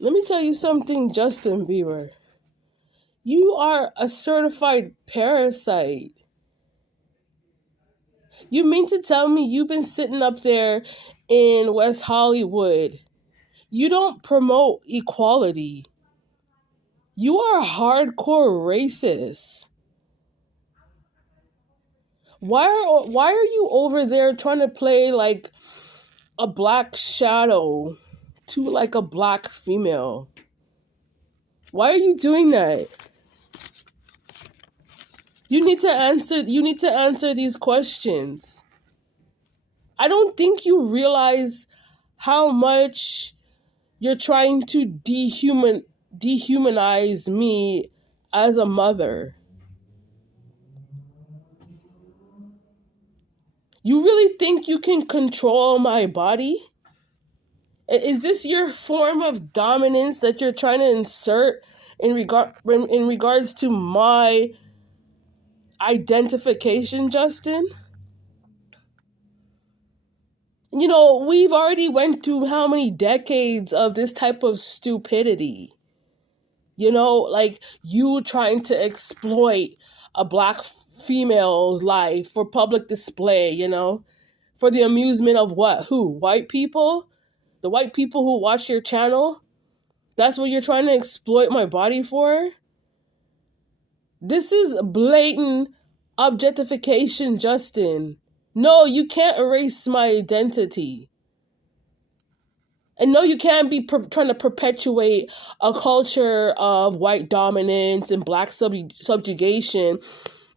Let me tell you something, Justin Bieber. You are a certified parasite. You mean to tell me you've been sitting up there in West Hollywood? You don't promote equality. You are a hardcore racist. Why are you over there trying to play like a black shadow to like a black female? Why are you doing that? You need to answer these questions. I don't think you realize how much you're trying to dehumanize me as a mother. You really think you can control my body? Is this your form of dominance that you're trying to insert in regards to my identification, Justin? We've already went through how many decades of this type of stupidity. Like you trying to exploit a black female's life for public display, for the amusement of what? Who? White people? The white people who watch your channel? That's what you're trying to exploit my body for? This is blatant objectification, Justin. No, you can't erase my identity. And no, you can't be trying to perpetuate a culture of white dominance and black subjugation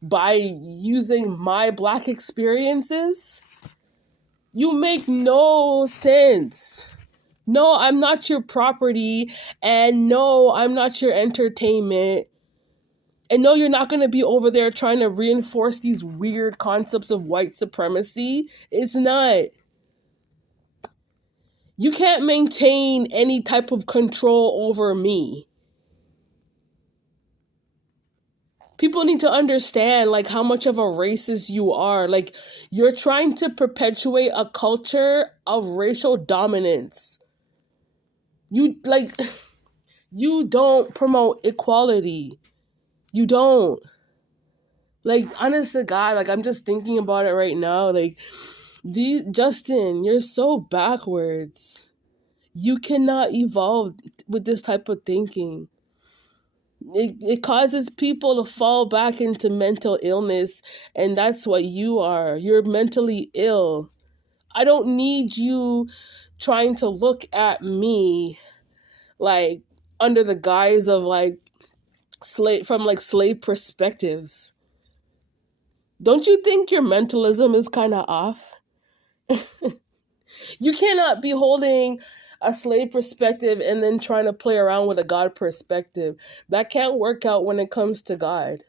by using my black experiences. You make no sense. No, I'm not your property. And no, I'm not your entertainment. And no, you're not going to be over there trying to reinforce these weird concepts of white supremacy. It's not. You can't maintain any type of control over me. People need to understand like how much of a racist you are. Like you're trying to perpetuate a culture of racial dominance. You like you don't promote equality. You don't. Like honest to God, like I'm just thinking about it right now. Like Justin, you're so backwards. You cannot evolve with this type of thinking. It causes people to fall back into mental illness, and that's what you are. You're mentally ill. I don't need you trying to look at me like under the guise of like slave perspectives. Don't you think your mentalism is kind of off? You cannot be holding a slave perspective and then trying to play around with a God perspective. That can't work out when it comes to God.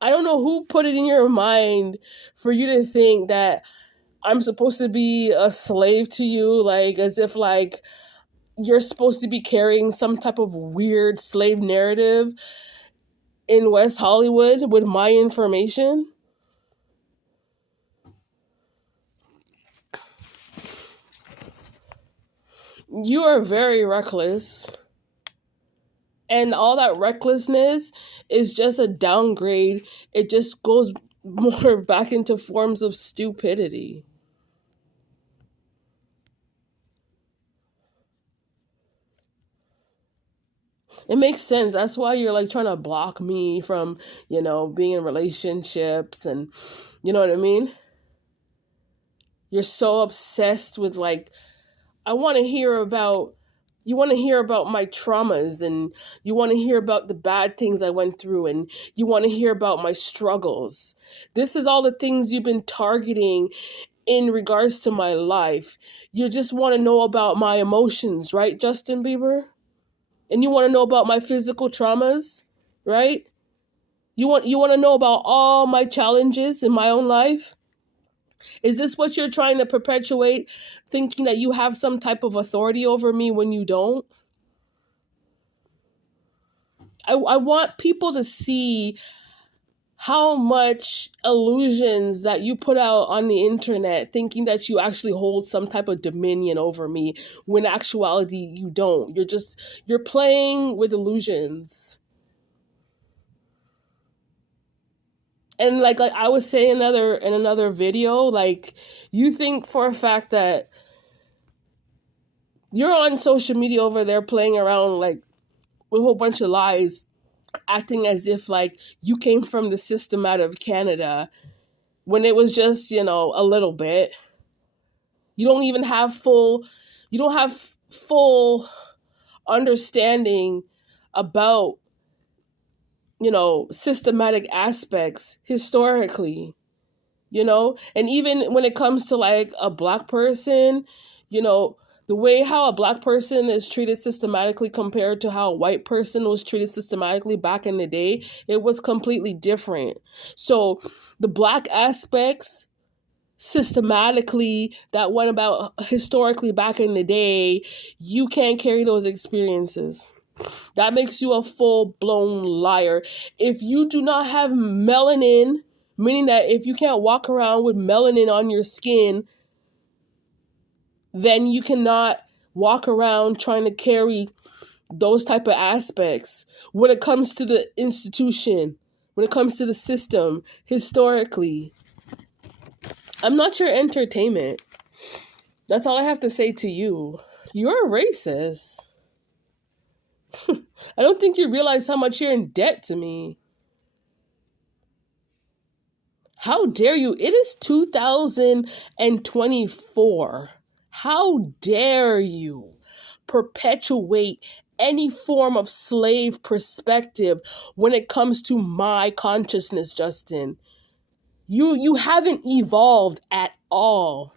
I don't know who put it in your mind for you to think that I'm supposed to be a slave to you, like as if like you're supposed to be carrying some type of weird slave narrative in West Hollywood with my information. You are very reckless. And all that recklessness is just a downgrade. It just goes more back into forms of stupidity. It makes sense. That's why you're like trying to block me from, being in relationships and you know what I mean? You're so obsessed with like I want to hear about you want to hear about my traumas and you want to hear about the bad things I went through and you want to hear about my struggles. This is all the things you've been targeting in regards to my life. You just want to know about my emotions, right, Justin Bieber? And you want to know about my physical traumas, right? You want to know about all my challenges in my own life? Is this what you're trying to perpetuate, thinking that you have some type of authority over me when you don't? I want people to see how much illusions that you put out on the internet thinking that you actually hold some type of dominion over me, when in actuality you don't. You're playing with illusions. And like I was saying in another video, like, you think for a fact that you're on social media over there playing around like with a whole bunch of lies, acting as if like you came from the system out of Canada, when it was just, a little bit. You don't even have full understanding about, systematic aspects historically, and even when it comes to like a black person, you know the way how a black person is treated systematically compared to how a white person was treated systematically back in the day, it was completely different. So the black aspects systematically that went about historically back in the day, you can't carry those experiences. That makes you a full-blown liar. If you do not have melanin, meaning that if you can't walk around with melanin on your skin, then you cannot walk around trying to carry those type of aspects when it comes to the institution, when it comes to the system historically. I'm not your entertainment. That's all I have to say to you. You're a racist. I don't think you realize how much you're in debt to me. How dare you? It is 2024. How dare you perpetuate any form of slave perspective when it comes to my consciousness, Justin? You haven't evolved at all.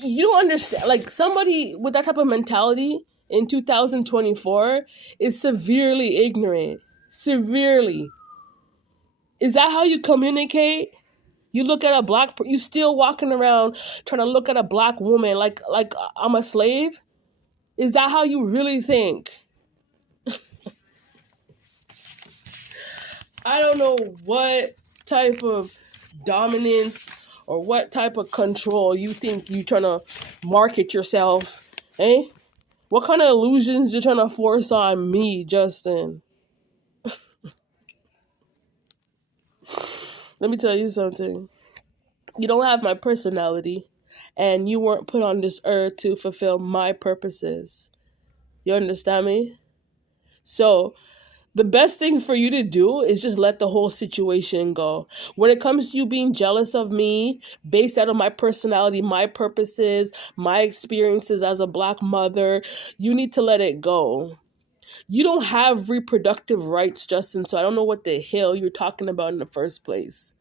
You don't understand. Like, somebody with that type of mentality in 2024 is severely ignorant. Severely. Is that how you communicate? You look at you still walking around trying to look at a black woman like I'm a slave? Is that how you really think? I don't know what type of dominance or what type of control you think you trying to market yourself, eh? What kind of illusions you're trying to force on me, Justin? Let me tell you something. You don't have my personality, and you weren't put on this earth to fulfill my purposes. You understand me? So, the best thing for you to do is just let the whole situation go. When it comes to you being jealous of me, based out of my personality, my purposes, my experiences as a black mother, you need to let it go. You don't have reproductive rights, Justin, so I don't know what the hell you're talking about in the first place.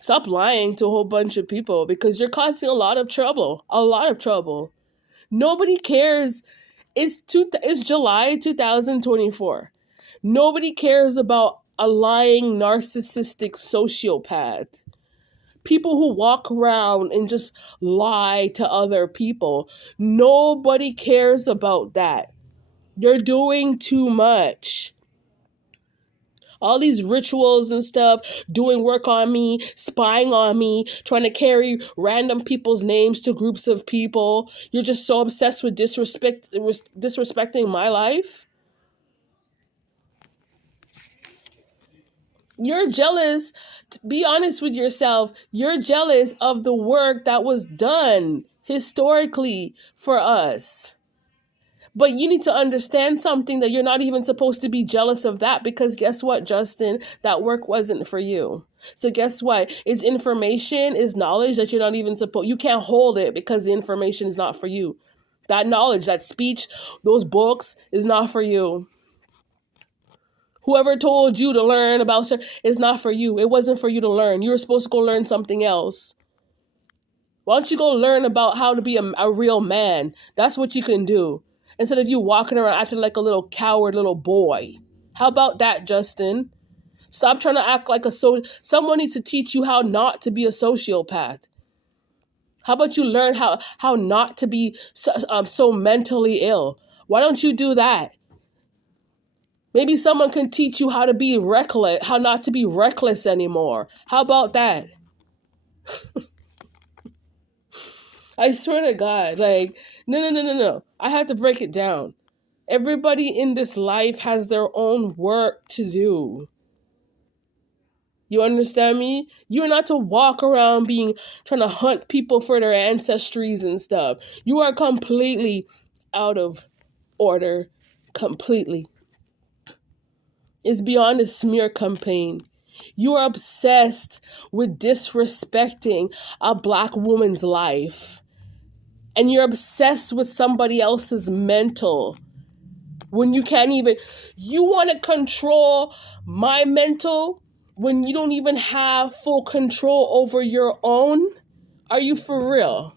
Stop lying to a whole bunch of people, because you're causing a lot of trouble. A lot of trouble. Nobody cares. It's July 2024. Nobody cares about a lying, narcissistic sociopath. People who walk around and just lie to other people. Nobody cares about that. You're doing too much. All these rituals and stuff, doing work on me, spying on me, trying to carry random people's names to groups of people. You're just so obsessed with disrespecting my life. You're jealous. Be honest with yourself. You're jealous of the work that was done historically for us. But you need to understand something, that you're not even supposed to be jealous of that, because guess what, Justin? That work wasn't for you. So guess what? It's information, is knowledge that you're not even supposed, you can't hold it because the information is not for you. That knowledge, that speech, those books is not for you. Whoever told you to learn about it's not for you. It wasn't for you to learn. You were supposed to go learn something else. Why don't you go learn about how to be a real man? That's what you can do. Instead of you walking around acting like a little coward little boy. How about that, Justin? Stop trying to act like someone needs to teach you how not to be a sociopath. How about you learn how not to be so mentally ill? Why don't you do that? Maybe someone can teach you how to be reckless, how not to be reckless anymore. How about that? I swear to God, like, no, no, no, no, no. I have to break it down. Everybody in this life has their own work to do. You understand me? You're not to walk around trying to hunt people for their ancestries and stuff. You are completely out of order. Completely. It's beyond a smear campaign. You are obsessed with disrespecting a black woman's life. And you're obsessed with somebody else's mental. When you can't even, you want to control my mental when you don't even have full control over your own? Are you for real?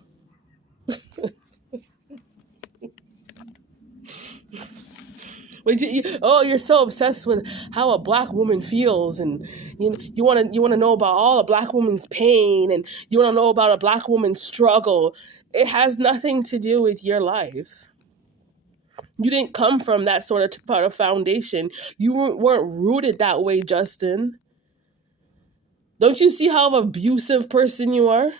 You're so obsessed with how a black woman feels, and you want to know about all a black woman's pain, and you want to know about a black woman's struggle. It has nothing to do with your life. You didn't come from that sort of part of foundation. You weren't rooted that way, Justin. Don't you see how abusive person you are?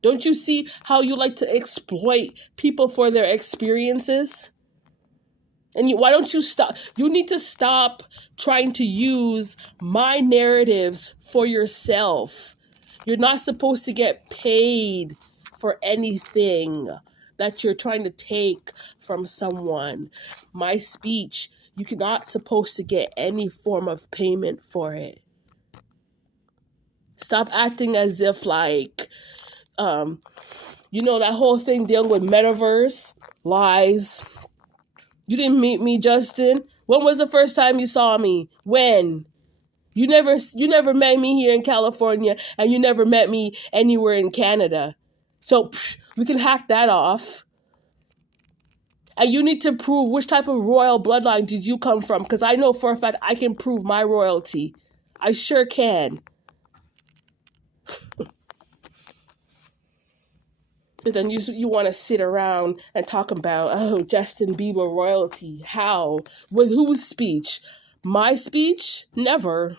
Don't you see how you like to exploit people for their experiences? And why don't you stop? You need to stop trying to use my narratives for yourself. You're not supposed to get paid for anything that you're trying to take from someone. My speech, you're not supposed to get any form of payment for it. Stop acting as if like, that whole thing dealing with metaverse, lies. You didn't meet me, Justin. When was the first time you saw me? When? You never met me here in California, and you never met me anywhere in Canada. So we can hack that off. And you need to prove which type of royal bloodline did you come from, because I know for a fact I can prove my royalty. I sure can. But then you want to sit around and talk about, Justin Bieber royalty. How? With whose speech? My speech? Never.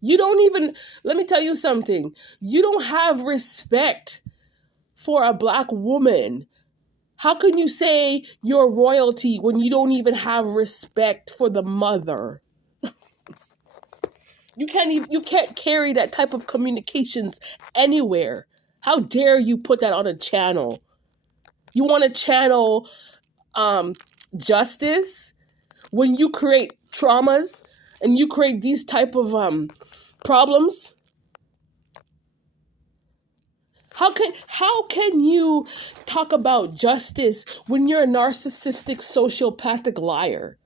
You don't even, let me tell you something. You don't have respect for a black woman. How can you say you're royalty when you don't even have respect for the mother? You can't carry that type of communications anywhere. How dare you put that on a channel? You want to channel justice when you create traumas and you create these type of problems? How can you talk about justice when you're a narcissistic sociopathic liar?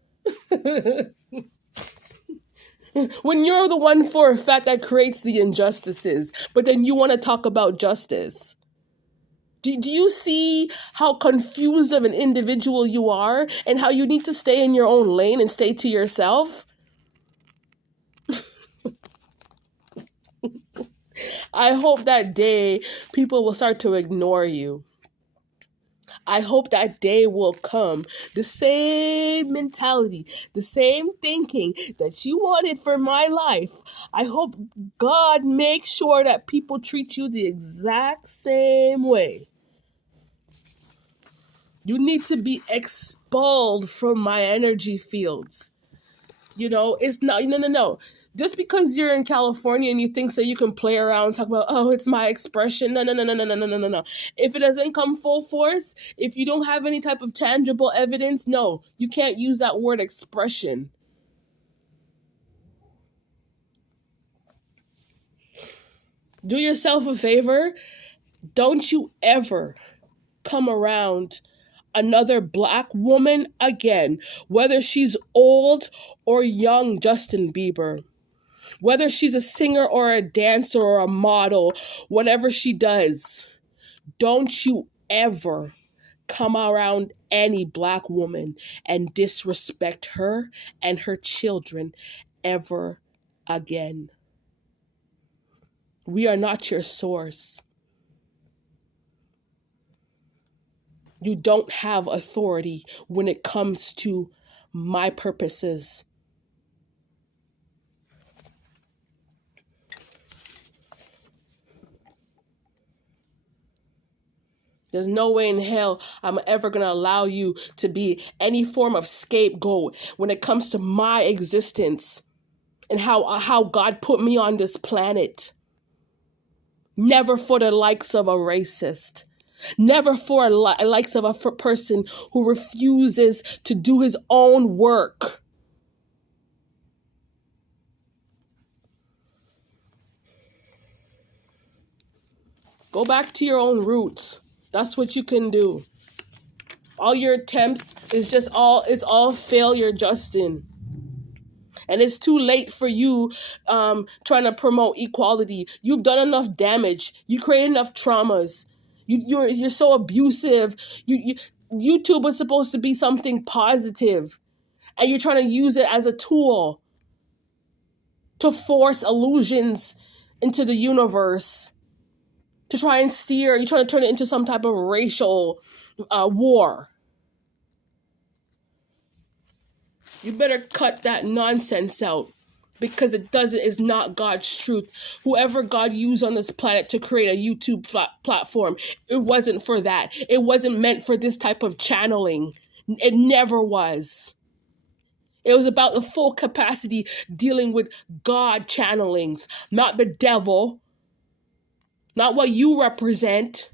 When you're the one for a fact that creates the injustices, but then you want to talk about justice. Do you see how confused of an individual you are and how you need to stay in your own lane and stay to yourself? I hope that day people will start to ignore you. I hope that day will come. The same mentality, the same thinking that you wanted for my life. I hope God makes sure that people treat you the exact same way. You need to be expelled from my energy fields. It's not, no. Just because you're in California and you think so you can play around and talk about, it's my expression. No, no, no, no, no, no, no, no, no. If it doesn't come full force, if you don't have any type of tangible evidence, no, you can't use that word expression. Do yourself a favor. Don't you ever come around another black woman again, whether she's old or young, Justin Bieber. Whether she's a singer or a dancer or a model, whatever she does, don't you ever come around any black woman and disrespect her and her children ever again. We are not your source. You don't have authority when it comes to my purposes. There's no way in hell I'm ever going to allow you to be any form of scapegoat when it comes to my existence and how God put me on this planet. Never for the likes of a racist. Never for the likes of a person who refuses to do his own work. Go back to your own roots. That's what you can do. All your attempts is it's all failure, Justin. And it's too late for you trying to promote equality. You've done enough damage. You created enough traumas. You're so abusive. YouTube was supposed to be something positive, and you're trying to use it as a tool to force illusions into the universe, to try and steer. You're trying to turn it into some type of racial war. You better cut that nonsense out, because it's not God's truth. Whoever God used on this planet to create a YouTube platform, it wasn't for that. It wasn't meant for this type of channeling. It never was. It was about the full capacity dealing with God channelings, not the devil, not what you represent.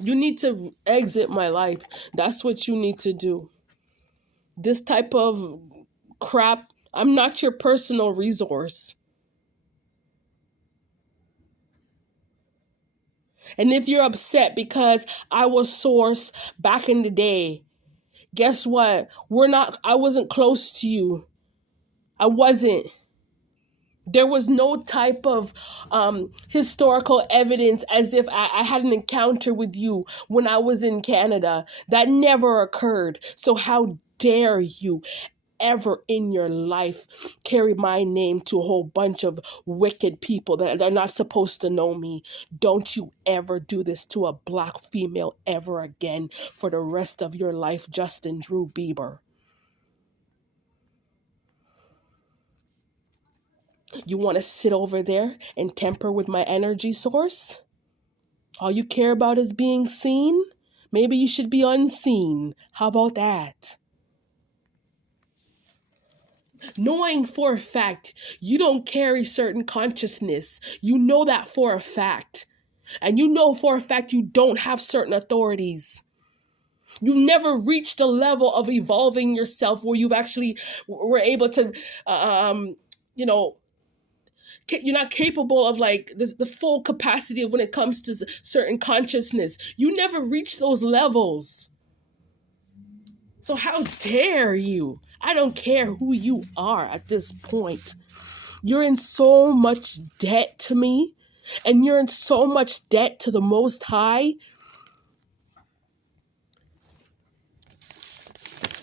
You need to exit my life. That's what you need to do. This type of crap, I'm not your personal resource. And if you're upset because I was Source back in the day, guess what? I wasn't close to you. I wasn't. There was no type of historical evidence as if I had an encounter with you when I was in Canada. That never occurred. So how dare you ever in your life carry my name to a whole bunch of wicked people that are not supposed to know me. Don't you ever do this to a black female ever again for the rest of your life, Justin Drew Beiber. You want to sit over there and temper with my energy source? All you care about is being seen? Maybe you should be unseen. How about that? Knowing for a fact you don't carry certain consciousness, you know that for a fact. And you know for a fact you don't have certain authorities. You never reached a level of evolving yourself where you've actually were able to, you're not capable of like the full capacity when it comes to certain consciousness. You never reach those levels. So how dare you? I don't care who you are at this point. You're in so much debt to me, and you're in so much debt to the Most High.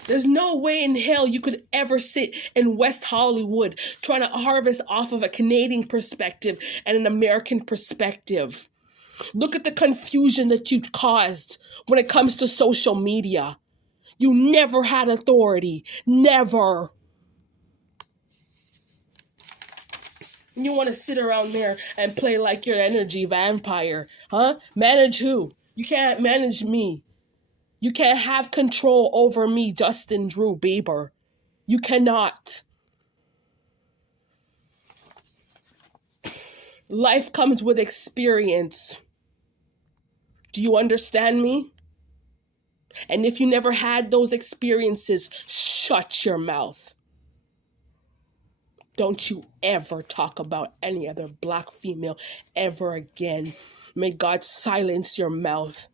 There's no way in hell you could ever sit in West Hollywood trying to harvest off of a Canadian perspective and an American perspective. Look at the confusion that you've caused when it comes to social media. You never had authority. Never. You want to sit around there and play like you're an energy vampire, huh? Manage who? You can't manage me. You can't have control over me, Justin Drew Beiber. You cannot. Life comes with experience. Do you understand me? And if you never had those experiences, shut your mouth. Don't you ever talk about any other black female ever again. May God silence your mouth.